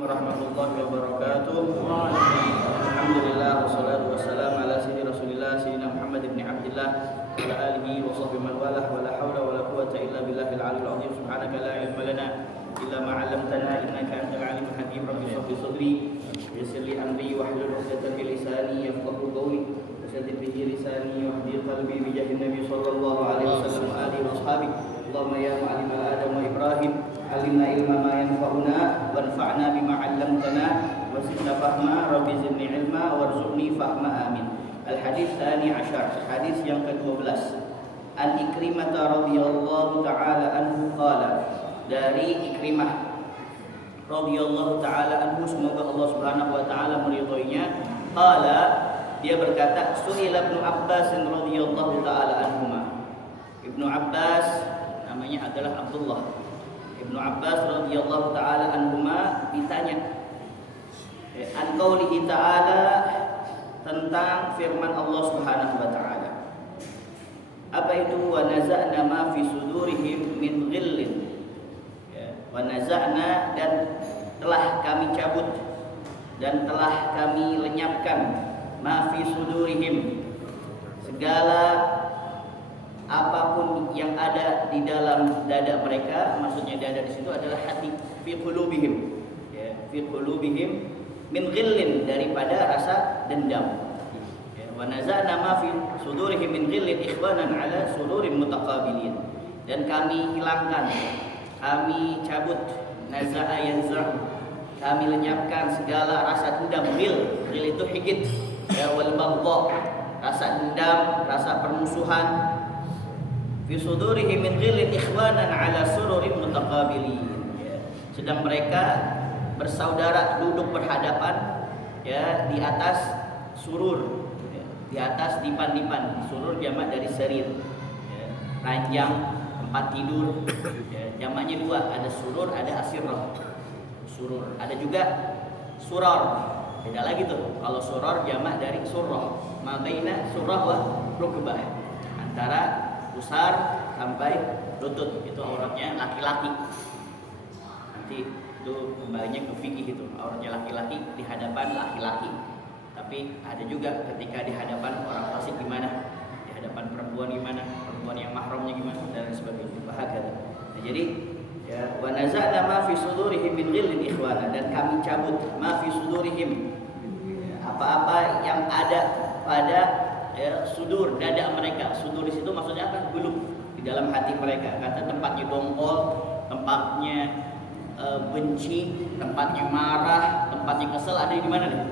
Warahmatullahi wabarakatuh. Alhamdulillah wassalatu wassalamu ala sayyidina Rasulillah sayyidina Muhammad ibn Abdullah wa ala alihi wa sahbihi man walah wa la haula wa la quwwata illa billahil aliyyil azim. Subhanaka la ilma lana illa ma 'allamtana innaka antal alimul hakim. Rabbi shrah li sadri wa yassir li amri wahlul 'uqdatam min lisani yafqahu qawli wasaddid bihi lisani wahdi qalbi bi jahin nabi sallallahu alaihi wasallam wa alihi wa ashabihi. Allahumma ya mu'allimal Adam wa Ibrahim alimna ilma ma yanfa'una wanfa'na bima 'allamtana wa zidna fahma rabbi zidni ilma warzuqni fahma amin. Al-hadits tsani asyar, hadis yang ke-12. An Ikrimah radhiyallahu taala anhu qala, dari Ikrimah radhiyallahu taala anhu, semoga Allah Subhanahu wa taala meridhoinya, qala, dia berkata, su'ila Ibnu Abbas radhiyallahu taala anhuma. Ibnu Abbas namanya adalah Abdullah. Ibnu Abbas radhiyallahu taala anhuma ditanya an qaulihi ta'ala, tentang firman Allah Subhanahu wa taala. Apa itu wa naza'na ma fi sudurihim min ghillin? Wa naza'na, dan telah kami cabut dan telah kami lenyapkan ma fi sudurihim, segala apapun yang ada di dalam dada mereka. Maksudnya dada di situ adalah hati, fi qulubihim, ya, fi qulubihim min ghillin, daripada rasa dendam. Ya, wa naza'na ma fi sudurihim min ghillin ikhwanan ala sururin mutaqabilin, dan kami hilangkan, kami cabut, naza'a yanza'u, kami lenyapkan segala rasa dendam. Ghil itu hikit, ya, wal baghdha, rasa dendam, rasa permusuhan. Fi sudurihim min ghillin ikhwanan ala sururin mutaqabilin, ya. Sedang mereka bersaudara, duduk berhadapan, ya, di atas surur, ya, di atas dipan-dipan. Surur jamak dari serir, ya, ranjang tempat tidur, ya, jamaknya dua, ada surur, ada asirrah. Surur, ada juga suror, beda lagi tuh. Kalau suror jamak dari surrah, ma baina surrah wa rukbah, antara pusar sampai lutut, itu auratnya laki-laki. Nanti itu kembalinya ke fikih, itu auratnya laki-laki di hadapan laki-laki. Tapi ada juga ketika di hadapan orang fasik gimana, di hadapan perempuan gimana, perempuan yang mahramnya gimana, dan sebagainya. Bahagia. Nah, jadi ya, wa naza'na ma fi sudurihim min ghillin ikhwana, dan kami cabut ma fi sudurihim, apa-apa yang ada pada, ya, sudur, dada mereka. Sudur di situ maksudnya apa? Gulung di dalam hati mereka. Kata tempatnya dongkol, tempatnya benci, tempatnya marah, tempatnya kesel, ada di mana nih?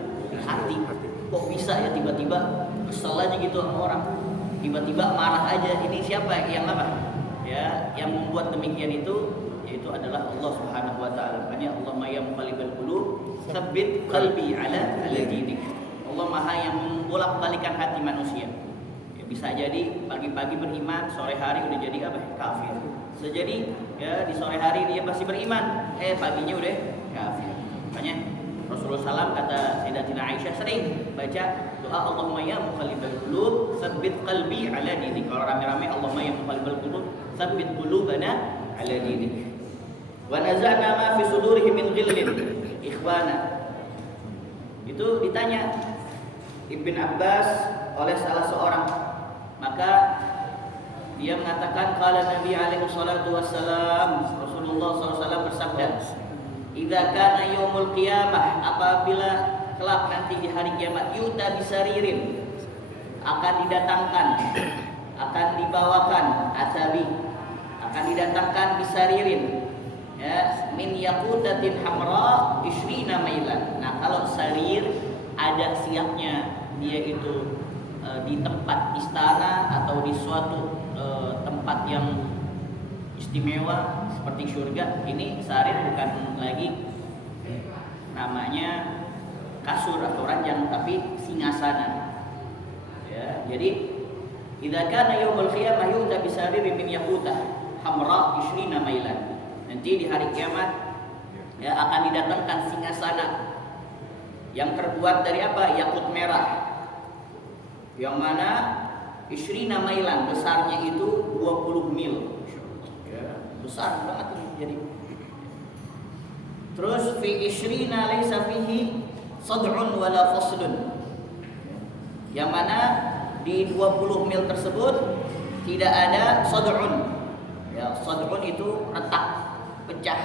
Hati. Kok bisa ya tiba-tiba kesel aja gitu sama orang, tiba-tiba marah aja. Ini siapa yang apa? Ya, yang membuat demikian itu yaitu adalah Allah Subhanahu wa taala. Makanya Allahumma ya muqallibal qulub tsabbit qalbi ala dinik. Allah Maha yang membolak-balikan hati manusia. Ya, bisa jadi pagi-pagi beriman, sore hari udah jadi apa? Kafir. Bisa jadi ya di sore hari dia masih beriman, paginya udah kafir. Makanya Rasulullah SAW, kata Sayyidatina Aisyah, sering baca doa Allahumma ya muqallibal qulub tsabbit qalbi ala dinik. Kalau rame-rame Allahumma ya muqallibal qulub tsabbit qulubana ala dinik. Wa naza'na ma fi sudurihim min ghillin ikhwana. Itu ditanya Ibn Abbas oleh salah seorang, maka dia mengatakan, qala Nabi alaihi salatu wassalam, Rasulullah SAW bersabda, idza kana yaumul qiyamah, apabila kelak nanti di hari kiamat, yuta bisaririn, akan didatangkan, akan dibawakan atabi, akan didatangkan bisaririn, ya, min yaqutatin hamra ishrina mailan. Nah, kalau sarir ada siapnya, dia itu di tempat istana atau di suatu tempat yang istimewa seperti surga. Ini sarir bukan lagi namanya kasur atau ranjang, tapi singgasana. Ya, jadi idza kana yaumul qiyamah yu'ta bisaririn min yaqutah hamra ishrina mailan. Nanti di hari kiamat, ya, akan didatangkan singgasana yang terbuat dari apa? Yakut merah, yang mana ishrina mailan, besarnya itu 20 mil. Ya, besar banget ini. Jadi Terus fi ishrina laisa fihi sad'un wala faslun. Yang mana di 20 mil tersebut tidak ada sad'un. Ya, sad'un itu retak, pecah.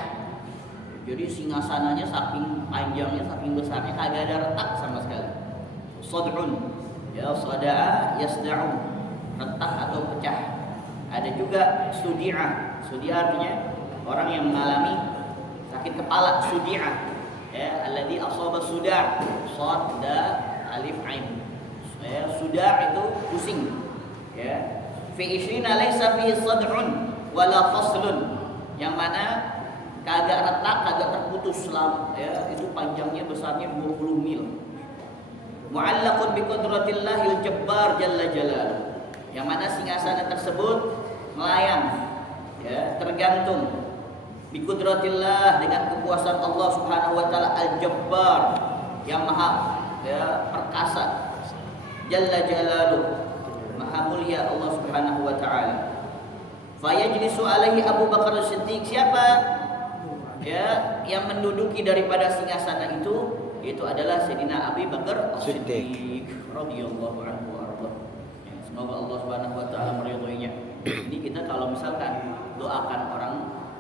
Jadi singgasananya saking panjangnya, saking besarnya kagak ada retak sama sekali. Sad'un. Ya, sada'a yasda'u. Retak atau pecah. Ada juga sudi'ah. Sudi'ah artinya orang yang mengalami sakit kepala, sudi'ah. Ya, alladzi asaba suda', shad da alif ain. Ya, suda' itu pusing. Ya. Fi ishrina laisa fihi sad'un wala faslun. Yang mana kagak retak, kagak terputus ya, itu panjangnya besarnya 20 mil. Mu'allaqun bi qudratillahil jabbar jalla jalaluhu. Yang mana singgasana tersebut melayang, ya, tergantung bi qudratillah, dengan kekuasaan Allah Subhanahu wa taala al-jabbar, yang maha, ya, perkasa, jalla jalaluhu, maha mulia Allah Subhanahu wa taala. Fa yajlisu alaihi Abu Bakar As-Siddiq. Siapa, ya, yang menduduki daripada singgasana itu adalah Sayyidina Abi Bakar As-Siddiq radhiyallahu anhu wa arda. Semoga Allah Subhanahu wa taala meridhoinya. Ini kita kalau misalkan doakan orang,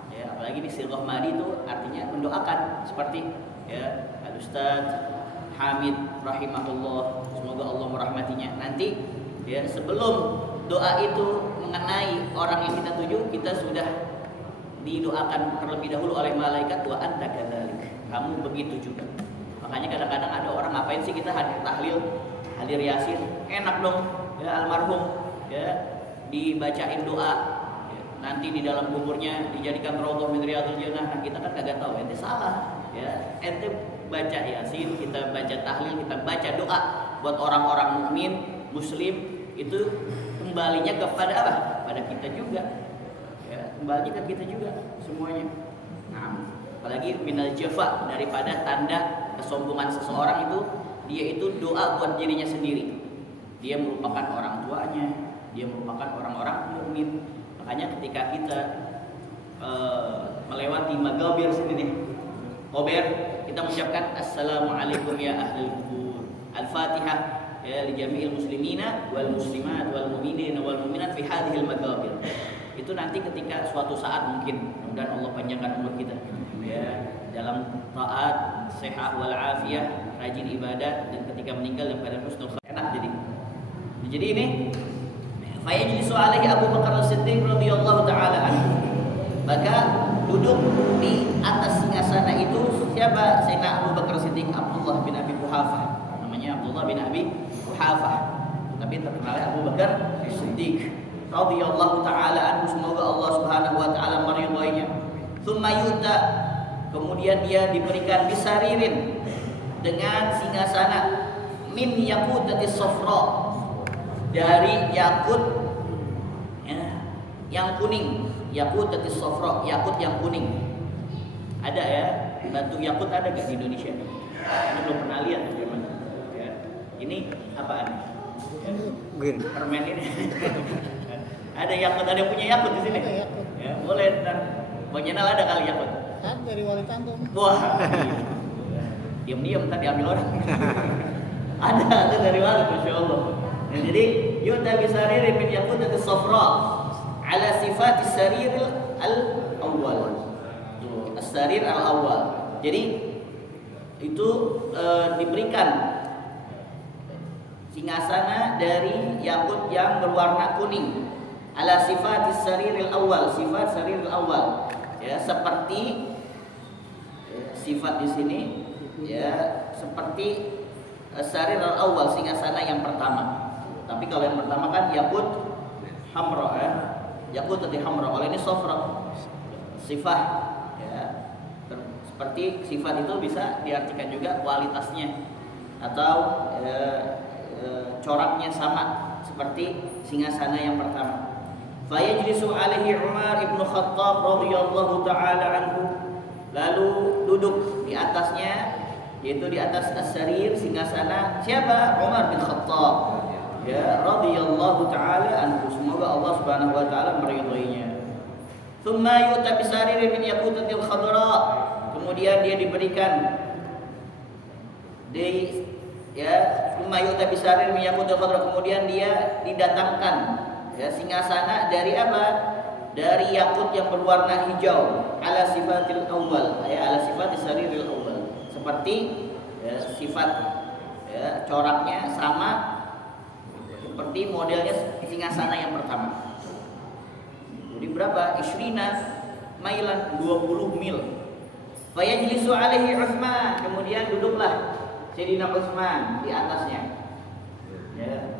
ya, apalagi di sirah madi itu artinya mendoakan, seperti, ya, Al-Ustaz Hamid rahimahullah, semoga Allah merahmatinya. Nanti, ya, sebelum doa itu mengenai orang yang kita tuju, kita sudah didoakan terlebih dahulu oleh malaikat, wa anta kadzalik, kamu begitu juga. Makanya kadang-kadang ada orang, ngapain sih kita hadir tahlil, hadir yasin, enak dong, ya, almarhum, ya, dibacain doa, ya, nanti di dalam kuburnya dijadikan raudhah min riyadhil jannah. Nah, kita kan kagak tahu, ente salah, ya, ente baca yasin, kita baca tahlil, kita baca doa buat orang-orang mukmin, muslim, itu kembalinya kepada apa? Pada kita juga, ya, kembali ke kita juga semuanya. Nah, apalagi minal jafa, daripada tanda kesombongan seseorang dia itu doa buat dirinya sendiri. Dia merupakan orang tuanya, dia merupakan orang-orang mukmin. Makanya ketika kita melewati magabir sini, kober, kita mengucapkan assalamualaikum ya ahlul qubur, al-fatihah, ya, li jami'il muslimina wal muslimat wal mu'minina wal mu'minat fi hadhil magabir. Itu nanti ketika suatu saat mungkin, mudah-mudahan Allah panjangkan umur kita, ya, dalam taat, sehat wal afiyah, rajin ibadah, dan ketika meninggal dalam keadaan husnul khatimah. Enak jadi ini. Fa yajlisu alaihi Abu Bakar As-Siddiq radhiyallahu taala anhu. Maka duduk di atas singgasana itu siapa? Sayyidina Abu Bakar As-Siddiq, Abdullah bin Abi Quhafah. Namanya Abdullah bin Abi Quhafah, tapi terkenalnya Abu Bakar As-Siddiq radhiyallahu taala anhu. Semoga Allah Subhanahu wa taala meridhoinya. Tsumma yuta, kemudian dia diberikan bisaririn, dengan singgasana min yaqutatis safra, dari yakut, ya, yang kuning. Yaqutatis safra, yakut yang kuning. Ada, ya, batu yakut ada gak di Indonesia? Ini belum pernah lihat, ya. Ini apaan? Green. Permen ini. Ada yakut, ada yang punya yakut di sini. Ya, boleh ntar. Bang Jenal ada kali yakut. Kan dari Wali Tantung. Wah. Diam-diam tadi ambil orang. Ada dari Wali, Masya Allah. Nah, jadi yuta bisaririn min yaqutatis safra ala sifatis sarir al-awwal. As-sarir al-awwal. Jadi itu diberikan singgasana dari yakut yang berwarna kuning, ala sifatis sariril awal, sifat sariril awal, ya, seperti, ya, sifat di sini, ya, seperti sariril awal, singgasana yang pertama. Tapi kalau yang pertama kan yakut hamra, ya, yakut tadi hamra. Kalau ini sofra, sifat, ya, seperti sifat itu bisa diartikan juga kualitasnya atau coraknya sama seperti singgasana yang pertama. Fa yajlisu alaihi Umar ibn Khattab radhiyallahu taala anhu, lalu duduk di atasnya, yaitu di atas as-sarir, singgasana siapa? Umar bin Khattab, ya, radhiyallahu taala anhu. Semoga Allah Subhanahu wa taala meridhoinya. Tsumma yu'ta bisaririn min yaqutatil khadra, kemudian dia diberikan summa yu'ta bisarir min yaqutil khadra, kemudian dia didatangkan singgasana dari apa? Dari yakut yang berwarna hijau, ala sifatil awwal, ala sifatis sariril awwal, seperti sifat coraknya sama seperti modelnya singgasana yang pertama. Jadi berapa? Ishrina mailan, 20 mil. Fayajlisu alaihi Utsman, kemudian duduklah Sayyidina Utsman di atasnya.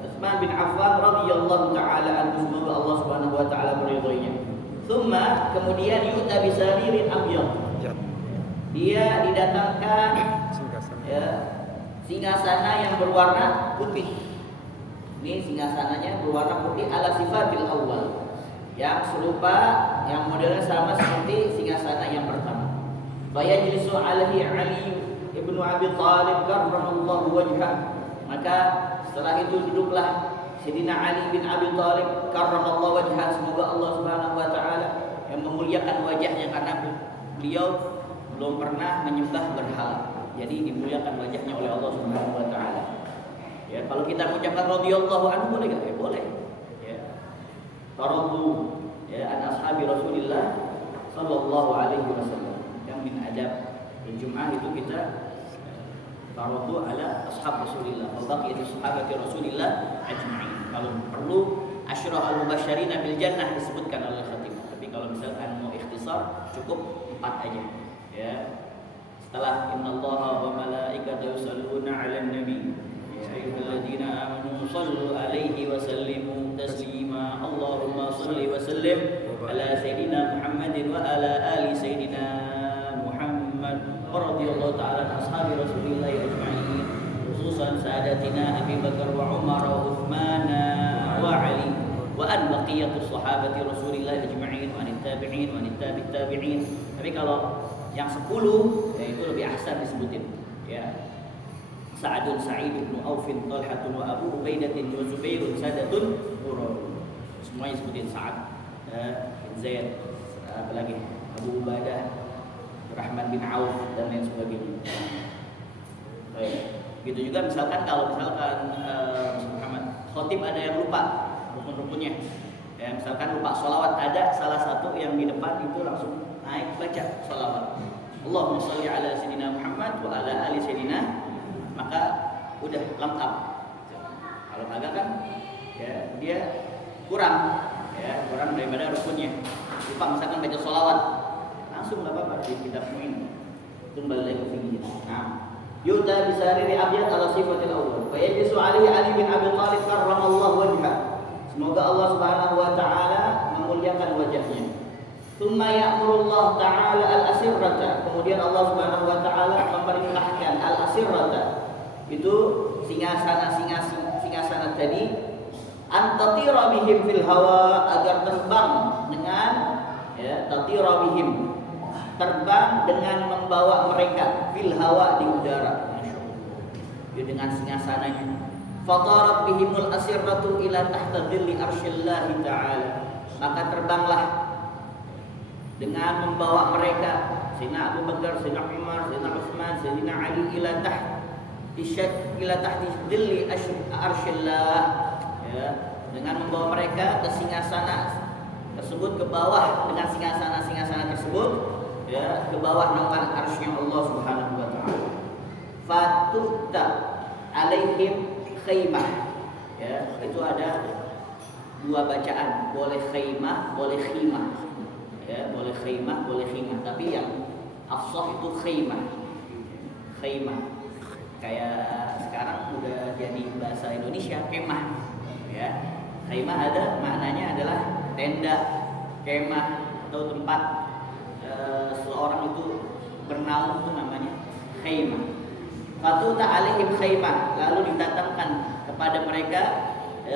Utsman bin Affan radhiyallahu taala anhu, semoga Allah Subhanahu wa taala meridhoinya. Tsumma, kemudian yu'ta bisaririn abyad. Dia didatangkan singgasana yang berwarna putih. Ini singgasananya berwarna putih ala sifatil awwal, yang serupa, yang modelnya sama seperti singgasana yang pertama. Fayajlisu alaihi Ali ibnu Abi Thalib karramallahu wajhah. Maka setelah itu duduklah Sayyidina Ali bin Abi Thalib karramallahu wajhah, semoga Allah Subhanahu wa taala yang memuliakan wajahnya, karena beliau belum pernah menyembah berhala. Jadi dimuliakan wajahnya oleh Allah Subhanahu wa taala. Ya, kalau kita mengucapkan radhiyallahu anhu boleh enggak? Ya, boleh. Ya. Faradu an ashabi Rasulillah sallallahu alaihi wasallam. Yang min adab Jumat itu kita faradu ala ashab Rasulillah wa baqiyatus sahabati Rasulillah ajma'in. Kalau perlu asyrah al-mubasysyirin bil jannah disebutkan oleh khatib. Tapi kalau misalkan mau ikhtisar cukup 4 aja. Ya. Setelah innallaha wa malaikatahu yusholluna 'alan nabi ya ayyuhalladzina amanu shallu 'alaihi wa sallimu taslima. Allahumma shalli wa sallim ala sayyidina Muhammadin wa ala ali sayyidina Muhammad wa radhiyallahu ta'ala an ashabi Rasulillah ajma'in, khususan sadatina Abi Bakar wa Umar wa Uthman wa Ali wa an baqiyatus sahabati Rasulillah ajma'in wa anit tabi'in wa anit tabi'in. Tapi kalau yang 10 ya itu lebih ahsan disebutin ya. Sa'adun Sa'id bin Aufin Talhatun wa Abu Ubaidatin wa Zubairun Sadatun Urad. Semuanya disebutin Sa'ad bin Zaid, apalagi Abu Ubaidah, Rahman bin Auf dan lain sebagainya. Baik. Gitu juga misalkan kalau misalkan Muhammad khotib ada yang lupa rukun-rukunnya. Ya, misalkan lupa sholawat, ada salah satu yang di depan itu langsung naik baca sholawat. Allahumma sholli ala sayyidina Muhammad wa ala ali sayyidina, maka udah lengkap. Kalau kagak kan ya dia kurang daripada rukunnya. Lupa misalkan baca sholawat, langsung enggak apa-apa di kitab ini. Itu balik ke sini. Nah, yuta bisariri abyad ala sifatil awwal. Fa yajlisu alaihi Ali bin Abi Thalib karramallahu wajhah. Semoga Allah Subhanahu wa taala memuliakan wajahnya. Tsumma ya'murullah ta'ala al-asirrata. Kemudian Allah Subhanahu wa taala memerintahkan al-asirrata. Itu singgasana tadi antatira bihim fil hawa, agar terbang dengan tatira bihim, terbang dengan membawa mereka fil hawa, di udara. Masyaallah. Dengan singgasananya. Fatarat bihimul asirratu ila tahta dhilli arsyillahi ta'ala. Maka terbanglah dengan membawa mereka Sayyidina Abu Bakar, Sayyidina Umar, Sayyidina Utsman, Sayyidina Ali ila tahti dhilli arsyillah, ya, dengan membawa mereka ke singgasana tersebut, ke bawah dengan singgasana tersebut, ya, ke bawah naungan arsy Allah Subhanahu wa taala. Fatutta alaihim khaymah, ya, itu ada 2 bacaan, boleh khaymah, boleh khimah. Ya, boleh khaymah, boleh khimah, tapi yang afshah itu khaymah. Kayak sekarang udah jadi bahasa Indonesia kemah, ya. Khaymah ada maknanya adalah tenda, kemah atau tempat seorang itu bernaung, itu namanya khaymah. Fatuta alaihim khaymah, lalu didatangkan kepada mereka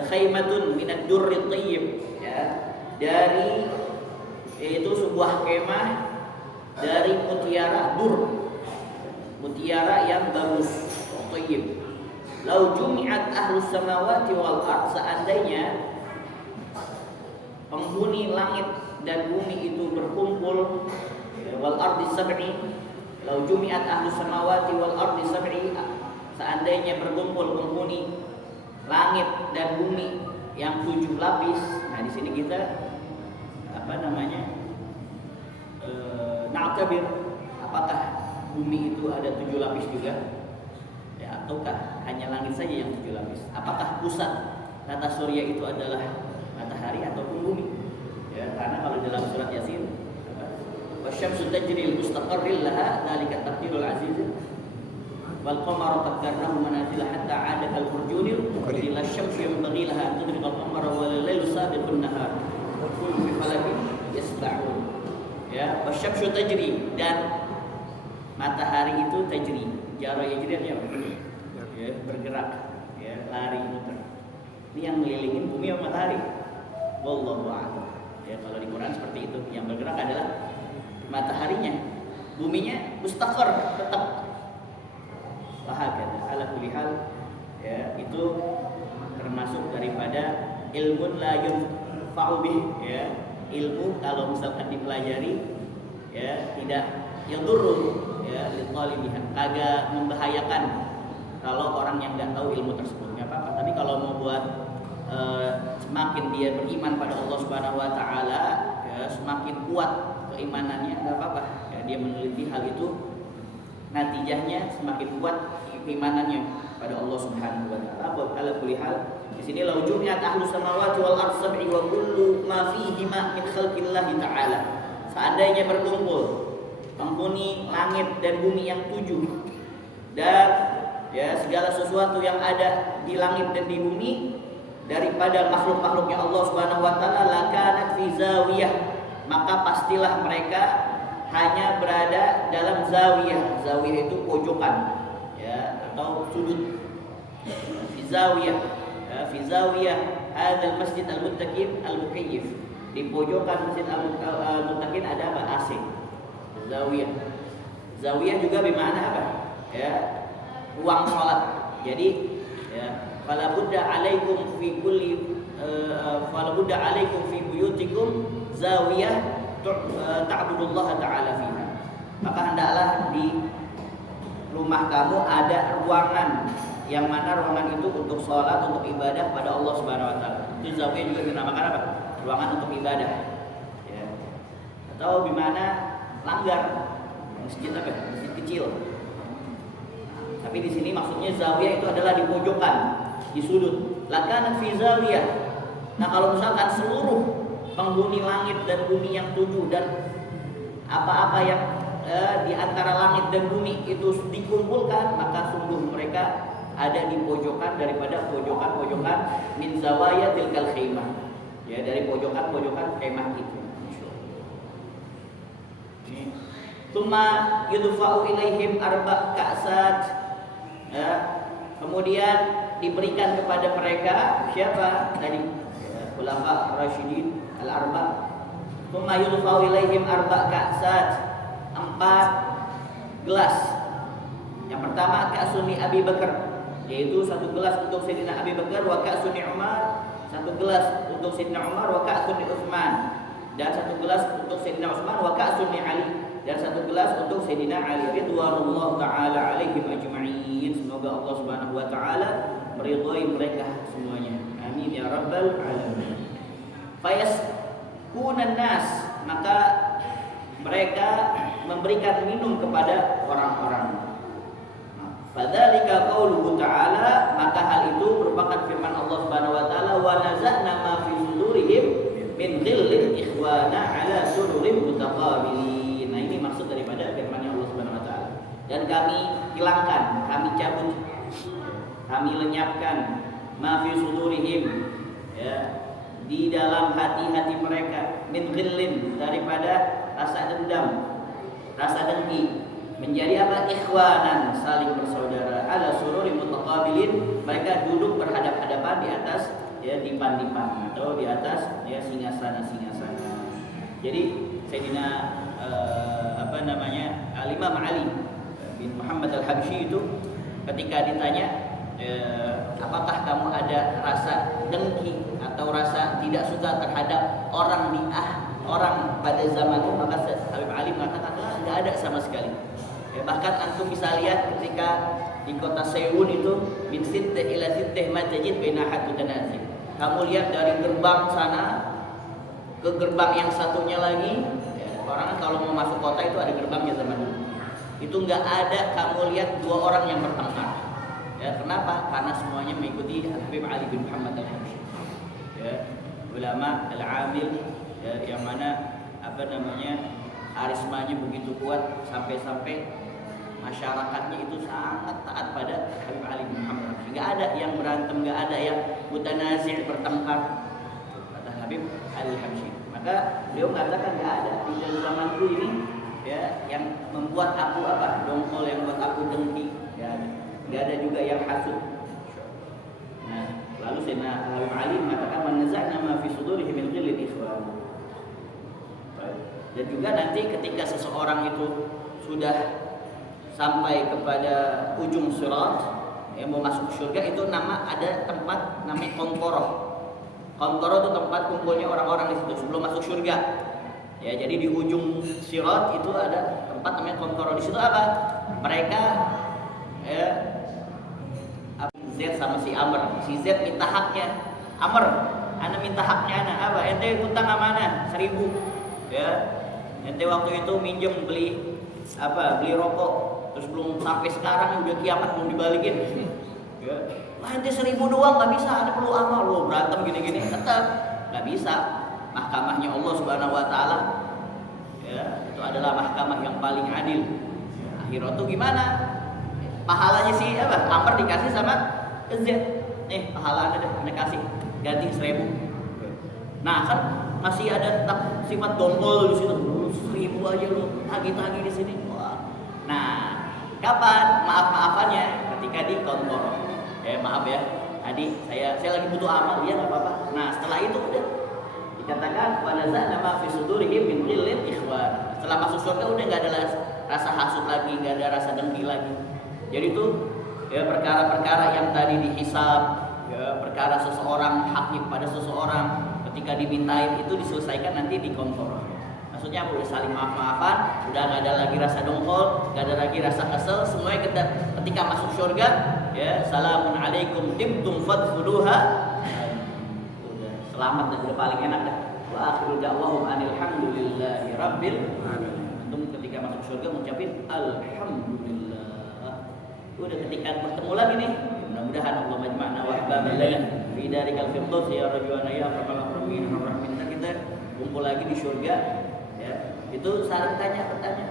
khaymatun minad durri thayyib, ya, dari yaitu sebuah kemah dari mutiara mutiara yang bagus, thayyib. Lau jumi'at ahlus samawati wal ard, seandainya penghuni langit dan bumi itu berkumpul, wal ardi sab'i, lau jumi'at ahlus samawati wal ardi sab'i, seandainya berkumpul penghuni langit dan bumi yang 7 lapis. Nah di sini kita na'tabir, apakah bumi itu ada 7 lapis juga ya, ataukah hanya langit saja yang 7 lapis? Apakah pusat tata surya itu adalah matahari ataupun bumi ya? Karena kalau dalam surat Yasin, wasyamsu tajri mustaqarril laha dzalika taqdirul aziz wal qamara qaddarnahu manazila hatta 'ada kal urjunil ila syamsi yanbaghi laha an tudrika al qamara wal lailu sabiqun nahar kullu fi falakin yasbahun ya. Wasyamsu tajri, dan matahari itu tajri, jara yajri ya, bergerak ya, lari muter. Ini yang melilingin bumi sama matahari. Wallahu a'lam. Ya kalau di Quran seperti itu, yang bergerak adalah mataharinya, buminya mustaqar tetap. Wahakata ala kulli hal ya, itu termasuk daripada ilmun la yunfa'u bih ya. Ilmu kalau misalkan dipelajari ya tidak yadurru ya li talibiha, kagak membahayakan kalau orang yang enggak tahu ilmu tersebut, enggak apa-apa. Tapi kalau mau buat semakin dia beriman pada Allah Subhanahu wa taala ya, semakin kuat keimanannya, enggak apa-apa ya, dia meneliti hal itu, natijahnya semakin kuat keimanannya pada Allah Subhanahu wa taala. Ala kulli hal, di sini lau jumi'at ahlus samawati wal ardi sab'i wa kullu ma fihima min khalqillahi ta'ala, seandainya berkumpul penghuni langit dan bumi yang 7 dan ya segala sesuatu yang ada di langit dan di bumi daripada makhluk-makhluknya Allah Subhanahu wa taala, lakanat fi zawiyah, maka pastilah mereka hanya berada dalam zawiyah. Zawiyah itu pojokan ya, atau sudut. Fi zawiyah ya, fi zawiyah hadzal masjid al-muttaqin al-mukayyif, di pojokan masjid al-muttaqin ada apa? AC. Zawiyah. Zawiyah juga bermakna apa? Ya, ruang salat. Jadi ya, fala budda alaikum fi kulli fala budda alaikum fi buyutikum zawiyah ta'budullaha ta'ala fiha, maka hendaklah di rumah kamu ada ruangan yang mana ruangan itu untuk sholat, untuk ibadah pada Allah Subhanahu wa taala. Itu zawiyah juga dinamakan apa? Ruangan untuk ibadah ya. Atau bimana langgar, masjid apa? Masjid kecil. Tapi di sini maksudnya zawiyah itu adalah di pojokan, di sudut. Lakanat fi zawiyah. Nah, kalau misalkan seluruh penghuni langit dan bumi yang 7 dan apa-apa yang di antara langit dan bumi itu dikumpulkan, maka sungguh mereka ada di pojokan daripada pojokan-pojokan min zawaya tilkal khaimah ya, dari pojokan-pojokan kemah itu. Tsumma yudfa'u ilaihim arba' ka'sat ya, kemudian diberikan kepada mereka siapa tadi ya, ulama rasyidin al-arba'. Tsumma yudfa'u ilaihim arba' ka'sat, 4 gelas. Yang pertama ka'suni Abi Bakar, yaitu 1 gelas untuk Sayyidina Abi Bakar, wa ka'suni Umar, 1 gelas untuk Sayyidina Umar, wa ka'suni Utsman, dan 1 gelas untuk Sayyidina Utsman, wa ka'suni Ali, dan 1 gelas untuk Sayyidina Ali ridwanullah ta'ala alaihim ajma'in. Semoga Allah Subhanahu wa taala meridhai mereka semuanya. Amin ya rabbal alamin. Fayaskunan nas, maka mereka memberikan minum kepada orang-orang. Fadzalika qauluhu ta'ala, maka hal itu merupakan firman Allah Subhanahu wa taala, wa naza'na ma fi sudurihim min ghillin ikhwana ala sururin mutaqabilin. Nah, ini maksud daripada firman Allah Subhanahu wa taala. Dan kami hilangkan, kami cabut, kami lenyapkan ma fi sudurihim ya, di dalam hati-hati mereka, min ghillin, daripada rasa dendam, rasa dengki, menjadi apa? Ikhwanan, saling bersaudara, ala sururi mutaqabilin, mereka duduk berhadap-hadapan di atas ya dipan-dipan atau di atas ya singasana-singasana. Jadi Sayyidina Al-Imam Ali bin Muhammad Al-Habsyi itu ketika ditanya apakah kamu ada rasa dengki atau rasa tidak suka terhadap orang pada zamanmu, maka Habib Ali mengatakan enggak ada sama sekali. Ya, bahkan antum bisa lihat ketika di kota Seoul itu min sittah ila sittah ma tajid baina hatu tanazil. Kamu lihat dari gerbang sana ke gerbang yang satunya lagi, ya, orang kalau mau masuk kota itu ada gerbangnya zaman dulu. Itu nggak ada kamu lihat dua orang yang bertengkar. Ya, kenapa? Karena semuanya mengikuti Habib Ali bin Muhammad al-Habsyi. Ya, ulama al-amil, ya, yang mana karismanya begitu kuat sampai-sampai masyarakatnya itu sangat taat pada Habib Ali bin Muhammad al-Habsyi. Nggak ada yang berantem, nggak ada yang mutanazi' bertengkar, kata Habib al-Habsyi. Maka beliau mengatakan nggak ada di zamanku ini, ya, yang membuat aku dongkol, yang membuat aku dengki, ya, nggak ada juga yang hasud. Nah, lalu Sayyidina Habib Ali mengatakan manaza'na ma fi sudurihim min ghillil ikhwan. Dan juga nanti ketika seseorang itu sudah sampai kepada ujung sirat, yang mau masuk surga, itu ada tempat namanya Qantoroh. Qantoroh itu tempat kumpulnya orang-orang di situ sebelum masuk surga. Ya, jadi di ujung sirat itu ada tempat namanya Qantoroh. Di situ apa? Mereka, ya, Z sama si Amr. Si Z minta haknya. Amr, ana minta haknya ana. Apa? Ente utang amanah 1.000. Ya. Ente waktu itu minjem beli rokok, terus belum sampai sekarang udah kiamat belum dibalikin. Ya. Lah ente 1.000 doang nggak bisa, ada perlu amal lo berantem gini-gini, tetap nggak bisa. Mahkamahnya Allah Subhanahu Wa Taala, ya, itu adalah mahkamah yang paling adil. Akhirat tuh gimana? Pahalanya si Amr dikasih sama Z. Pahala anda deh, kasih ganti 1.000. Nah kan masih ada tetap sifat dongkol di situ. 1.000 aja lo tagih-tagih di sini. Wah. Nah, kapan maaf-maafannya? Ketika di kantor. Maaf ya, tadi saya lagi butuh amal, ya nggak apa-apa. Nah, setelah itu udah dikatakan wa naza'na ma fi sudurihim min ghillil ikhwan. Setelah masuk surga udah nggak ada rasa hasud lagi, nggak ada rasa dengki lagi. Jadi itu, ya, perkara-perkara yang tadi dihisab, ya, perkara seseorang haknya pada seseorang ketika dimintain itu diselesaikan nanti di kantor. Maksudnya udah saling maaf-maafan, udah nggak ada lagi rasa dongkol, nggak ada lagi rasa kesel, semuanya ketika masuk surga, ya, salamun alaikum tibtum fadkhuluha. Udah selamat dan udah paling enak dah. Wa akhiru da'wahum anil hamdulillahi rabbil alamin. Antum ketika masuk surga mengucapin alhamdulillah. Udah ketika bertemu lagi nih, mudah-mudahan Allah majma'na wa ahbabana fi darikal firdaus ya rajuana ya arhamar rahimin. Kita kumpul lagi di surga, ya. Itu saling bertanya,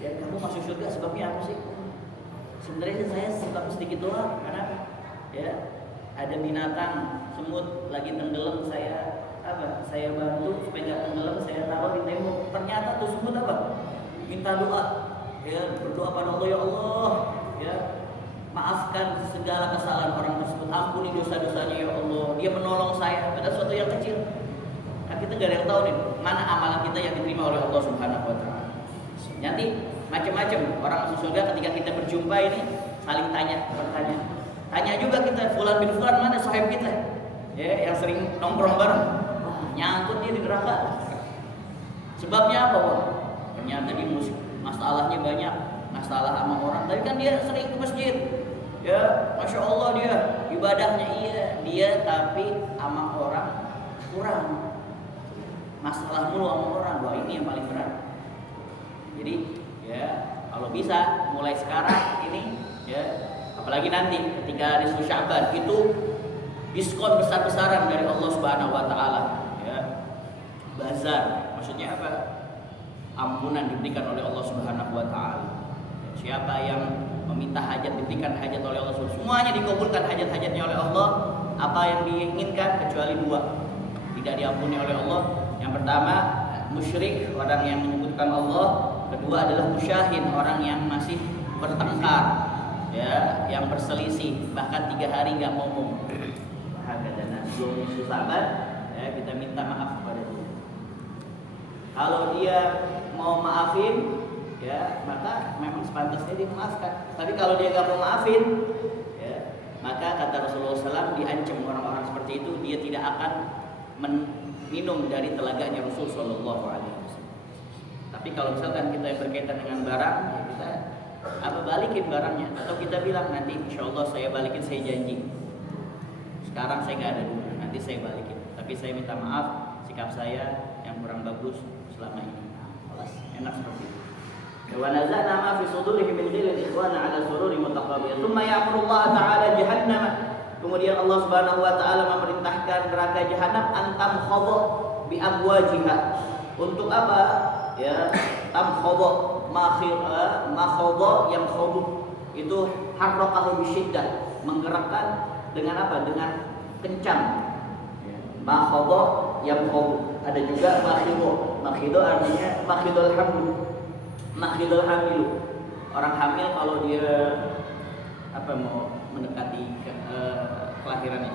ya, kamu masuk surga sebabnya apa sih? Sebenarnya saya sebab sedikit doang, karena, ya, ada binatang semut lagi tenggelam, saya bantu supaya nggak tenggelam, saya taruh di tembok. Ternyata tuh semut minta doa, ya, berdoa pada Allah, ya Allah, ya, maafkan segala kesalahan orang tersebut, ampuni dosa-dosanya ya Allah. Dia menolong saya pada suatu yang kecil. Kan kita nggak ada yang tahu nih mana amalan kita yang diterima oleh Allah Subhanahu Wa Taala. Nanti macam-macam orang masuk surga ketika kita berjumpa ini saling bertanya. Tanya juga kita, fulan bin fulan mana sahib kita, ya, yang sering nongkrong bareng. Wah, nyangkut dia di neraka. Sebabnya apa? Wah, ternyata dia masalahnya banyak, masalah sama orang. Tapi kan dia sering ke masjid. Ya, masya Allah dia ibadahnya dia tapi sama orang kurang. Masalah mulu sama orang. Wah, ini yang paling berat. Jadi, ya, kalau bisa mulai sekarang ini, ya, apalagi nanti ketika nisfu Sya'ban itu diskon besar-besaran dari Allah Subhanahu Wa Taala, ya. Bazar, maksudnya apa? Ampunan diberikan oleh Allah Subhanahu Wa Taala. Siapa yang meminta hajat diberikan hajat oleh Allah. Semuanya dikabulkan hajat-hajatnya oleh Allah. Apa yang diinginkan kecuali dua tidak diampuni oleh Allah. Yang pertama musyrik, orang yang menyebutkan Allah. Kedua adalah musyahin, orang yang masih bertengkar, ya, yang berselisih bahkan 3 hari nggak ngomong. Dan sebelum Sya'ban, ya, kita minta maaf kepada dia. Kalau dia mau maafin, ya, maka memang sepantasnya dia memaafkan. Tapi kalau dia nggak mau maafin, ya, maka kata Rasulullah SAW diancam orang-orang seperti itu, dia tidak akan minum dari telaganya Rasul Sallallahu Alaihi Wasallam. Tapi kalau misalkan kita yang berkaitan dengan barang, ya, kita apa balikin barangnya, atau kita bilang nanti insya Allah saya balikin, saya janji. Sekarang saya nggak ada dulu, nanti saya balikin. Tapi saya minta maaf sikap saya yang kurang bagus selama ini. Alas, enak seperti itu. Wa nazana ma fi sudurihim min ghillin ikhwana ala sururi mutaqabilin. Tsumma ya'muru Allah ta'ala jahannam. Kemudian Allah Subhanahu wa taala memerintahkan neraka jahanam antam khadha bi abwajiha. Untuk apa? Ya, tam khadha ma khadha yang khadha itu harraqahu bisyiddah, menggerakkan dengan apa? Dengan kencang. Ma khadha yang khadha. Ada juga makhido. Makhido artinya makhidul hamil. Makhidul hamil. Orang hamil kalau dia mau mendekati kelahirannya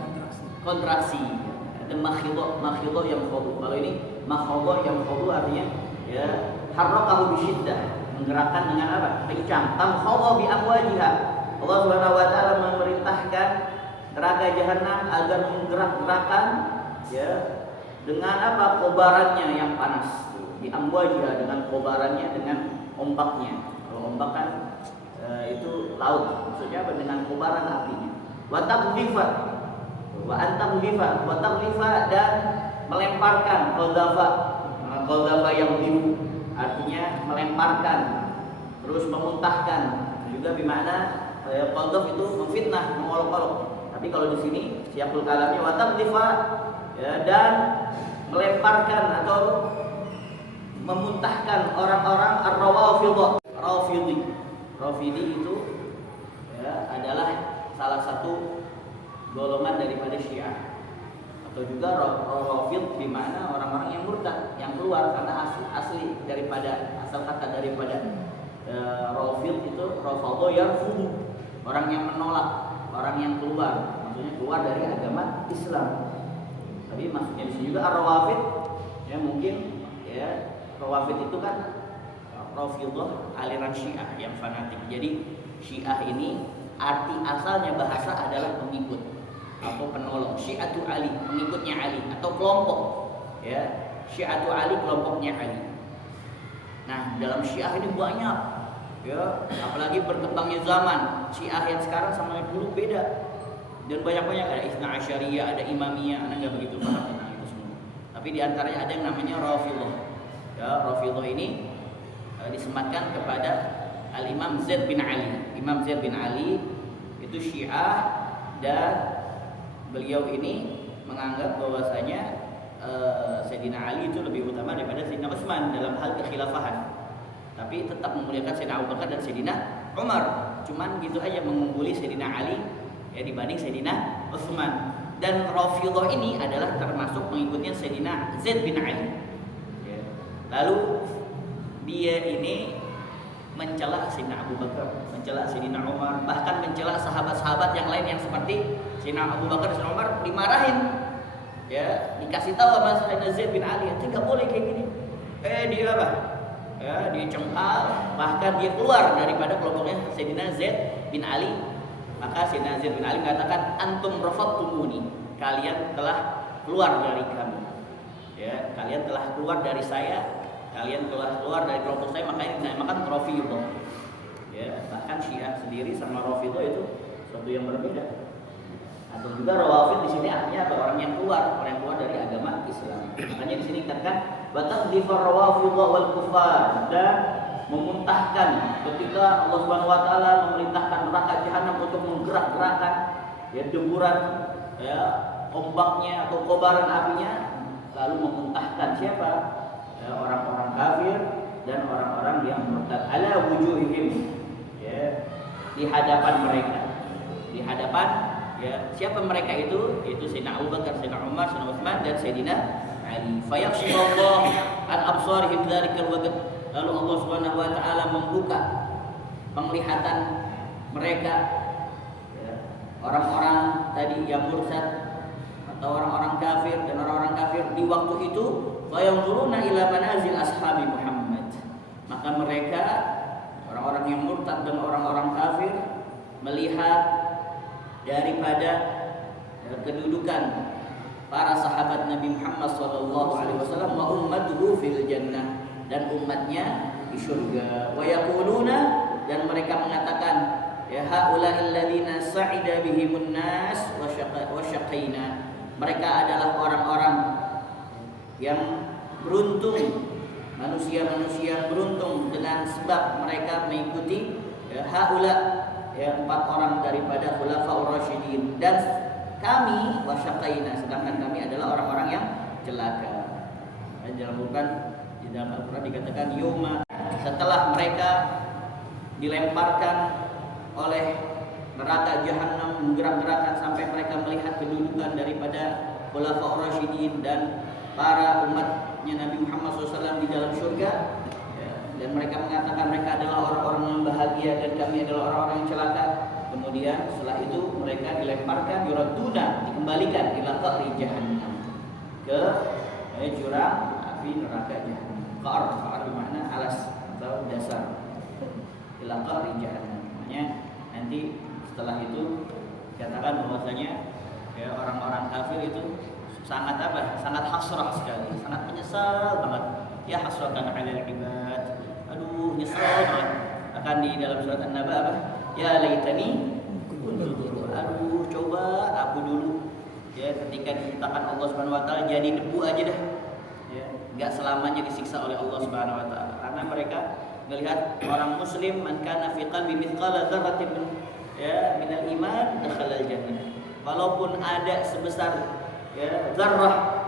kontraksi. Ada makhido yang khadha. Kalau ini makhido yang khadha artinya ya harraqahu bisyiddah, menggerakkan dengan apa? Kencang. Tam khadha bi amwajiha. Allah Subhanahu wa taala memerintahkan neraka jahanam agar menggerak-gerakkan ya dengan apa? Kobarannya yang panas. Di amwajiha, dengan kobarannya, dengan ombaknya. Kalau ombak kan itu laut, maksudnya apa? Dengan kobaran apinya. Wa taqdhifa wa antaqdhifa wa taqdhifa, dan melemparkan. Qadhafa yang dibu artinya melemparkan, terus memuntahkan. Juga bermakna qadhaf itu memfitnah, mengolok-olok. Tapi kalau di sini siyaqul kalamnya wa taqdhifa ya, dan melemparkan atau memuntahkan orang-orang Rafidi itu ya, adalah salah satu golongan daripada Syiah, atau juga Rafid di mana orang-orang yang murtad, yang keluar karena asli daripada asal kata daripada Rafid itu rafadha yarfudu, orang yang menolak, orang yang keluar, maksudnya keluar dari agama Islam. Tapi maksudnya di sini juga ar-Rawafid ya, mungkin ya Rawafid itu kan Rafidhah aliran Syiah yang fanatik. Jadi Syiah ini arti asalnya bahasa adalah pengikut atau penolong. Syiatu Ali, pengikutnya Ali atau kelompok. Ya, Syiatu Ali, kelompoknya Ali. Nah, dalam Syiah ini banyak. Ya, apalagi berkembangnya zaman. Syiah yang sekarang sama yang dulu beda. Dan banyak-banyak, ada Itsna Asyariyah, ada Imamiyah, enggak begitu paham tentang itu semua. Tapi di antaranya ada yang namanya Rafidhah. Ya, Rafidhah ini disematkan kepada Al-Imam Zaid bin Ali. Imam Zaid bin Ali itu Syiah, dan beliau ini menganggap bahwasanya Sayyidina Ali itu lebih utama daripada Sayyidina Utsman dalam hal kekhilafahan. Tapi tetap memuliakan Sayyidina Abu Bakar dan Sayyidina Umar. Cuman gitu aja mengungguli Sayyidina Ali ya dibanding Sayyidina Utsman. Dan Rafidhah ini adalah termasuk pengikutnya Sayyidina Zaid bin Ali. Ya. Lalu dia ini mencela Sayyidina Abu Bakar, mencela Sayyidina Umar, bahkan mencela sahabat-sahabat yang lain yang seperti Sayyidina Abu Bakar dan Sayyidina Umar dimarahin. Ya, dikasih tahu sama Sayyidina Zaid bin Ali, "Tidak boleh kayak gini." Dia apa? Ya, dia cengkal, bahkan dia keluar daripada kelompoknya Sayyidina Zaid bin Ali. Maka Sayyidina Zaid bin Ali mengatakan, "Antum rafadtumuni." Kalian telah keluar dari kami. Ya, kalian telah keluar dari saya. Kalian telah keluar dari kelompok saya, makanya dinamakan Rafidhah. Ya, bahkan Syiah sendiri sama Rafidhah itu suatu yang berbeda. Atau juga Rawafid di sini artinya apa? Orang yang keluar dari agama Islam. Makanya di sini dikatakan bataqdifar rawafidhah wal kufar, dan memuntahkan ketika Allah Subhanahu wa taala memerintahkan neraka jahanam untuk menggerak-gerakkan ya deburan ya ombaknya atau kobaran apinya, lalu memuntahkan siapa? Ya, orang-orang kafir dan orang-orang yang murtad ala wujuhihim ya, di hadapan mereka. Di hadapan ya, siapa mereka itu? Yaitu Sayyidina Abu Bakar, Sayyidina Umar, Sayyidina Utsman, dan Sayyidina Ali. Fayakhshifullah an absarihim dzalikal waqt. Lalu Allah Subhanahu wa taala membuka penglihatan mereka ya, orang-orang tadi yang murtad atau orang-orang kafir dan orang-orang kafir di waktu itu, fayanzuruna ila manazil ashabi Muhammad. Maka mereka orang-orang yang murtad dan orang-orang kafir melihat daripada kedudukan para sahabat Nabi Muhammad SAW wa ummatuhu fil jannah, dan umatnya di surga. Wa yaquluna dan mereka mengatakan, ya haula'il ladzina sa'ida bihimun nas wa syaqaina. Mereka adalah orang-orang yang beruntung, manusia-manusia beruntung dengan sebab mereka mengikuti ya, haula ya 4 orang daripada khulafaur rasyidin, dan kami wasyaqaina, sedangkan kami adalah orang-orang yang celaka. Dan di dalam Al-Quran dikatakan yoma, setelah mereka dilemparkan oleh neraka jahanam, menggerak-gerakkan sampai mereka melihat kedudukan daripada khulafaur rasyidin dan para umatnya Nabi Muhammad SAW di dalam surga, ya, dan mereka mengatakan mereka adalah orang-orang yang bahagia dan kami adalah orang-orang yang celaka. Kemudian setelah itu mereka dilemparkan, yuraduna, dikembalikan ila qa'ri jahannam, ke jurang api neraka jahanam. Qa'r bermakna alas atau dasar, ila qa'ri jahannam. Maknanya nanti setelah itu dikatakan bahwasanya ya orang-orang kafir itu sangat apa? Sangat hasrah sekali, sangat menyesal banget. Ya hasratan 'alal ibad. Aduh, nyesal banget. Akan di dalam surat An-Naba apa? Ya laitani kuntu turaba. Aduh, coba aku dulu ya ketika diciptakan Allah Subhanahu wa taala jadi debu aja dah. Ya, enggak selamanya disiksa oleh Allah Subhanahu wa taala. Karena mereka melihat orang muslim man kana fi qalbi mithqala dzarratin minal iman dakhala al-jannah. Walaupun ada sebesar ya zarrah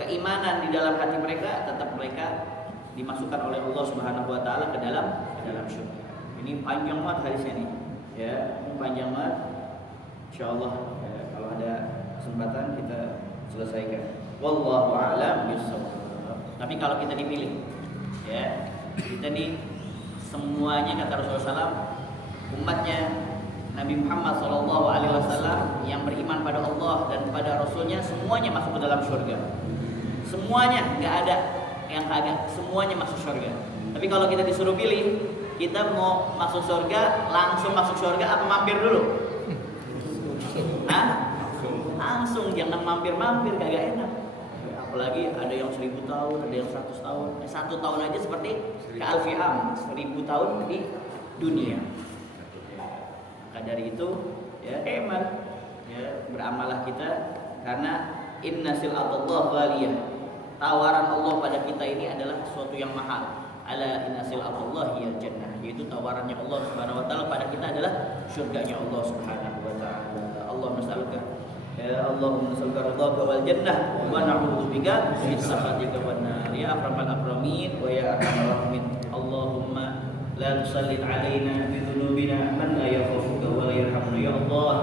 keimanan di dalam hati mereka, tetap mereka dimasukkan oleh Allah Subhanahu wa taala ke dalam surga. Ini panjang banget hadisnya nih. Ya, ini panjang banget. Insyaallah ya, kalau ada kesempatan kita selesaikan. Wallahu a'lam bishawab. Tapi kalau kita dipilih ya, kita nih semuanya kata Rasulullah SAW, umatnya Nabi Muhammad SAW yang beriman pada Allah dan pada Rasulnya, semuanya masuk ke dalam surga. Semuanya, nggak ada yang kagak, semuanya masuk surga. Tapi kalau kita disuruh pilih, kita mau masuk surga, langsung masuk surga apa mampir dulu? Hah? Langsung, jangan mampir-mampir, kagak enak. Apalagi ada yang 1000 tahun, ada yang 100 tahun. 1 tahun aja seperti ka'alfi am, 1000 tahun di dunia. Maka dari itu ya beramalah kita, karena inna sil'atullah ghaliyah. Tawaran Allah pada kita ini adalah sesuatu yang mahal. Ala inna sil'atullah hiyal jannah, yaitu tawarannya Allah Subhanahu wa taala pada kita adalah surganya Allah Subhanahu wa taala. Allahumma nas'aluka ya Allahumma nas'aluka ridhaka wal jannah wa na'udzubika min sakhatika wan nar ya akramal akramin wa ya arhamar rahimin. Allahumma la tusallil alaina bi dzunubina man la yakhafuka wa la yarhamuna. Ya Allah,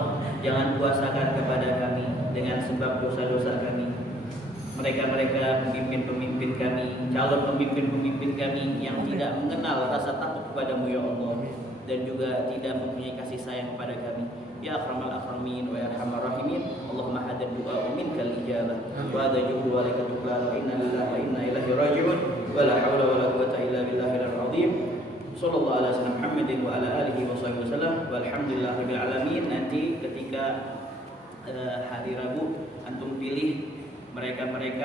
jangan kuasakan kepada kami dengan sebab dosa-dosa kami mereka-mereka pemimpin-pemimpin kami, calon pemimpin-pemimpin kami yang tidak mengenal rasa takut kepadamu ya Allah, dan juga tidak mempunyai kasih sayang kepada kami. Ya akramal akramin wa ya arhamar rahimin. Allahumma hadha du'a minkal ijabah wa hadha juhdu wa laka tuqlal wa inna lillahi wa inna ilaihi raji'un wa la haula wa la quwwata illa billahil azim. Sallallahu alaihi wasallam Muhammadin wa ala alihi wa sahbihi wasallam walhamdulillahirabbil alamin. Nanti ketika hari Rabu antum pilih mereka-mereka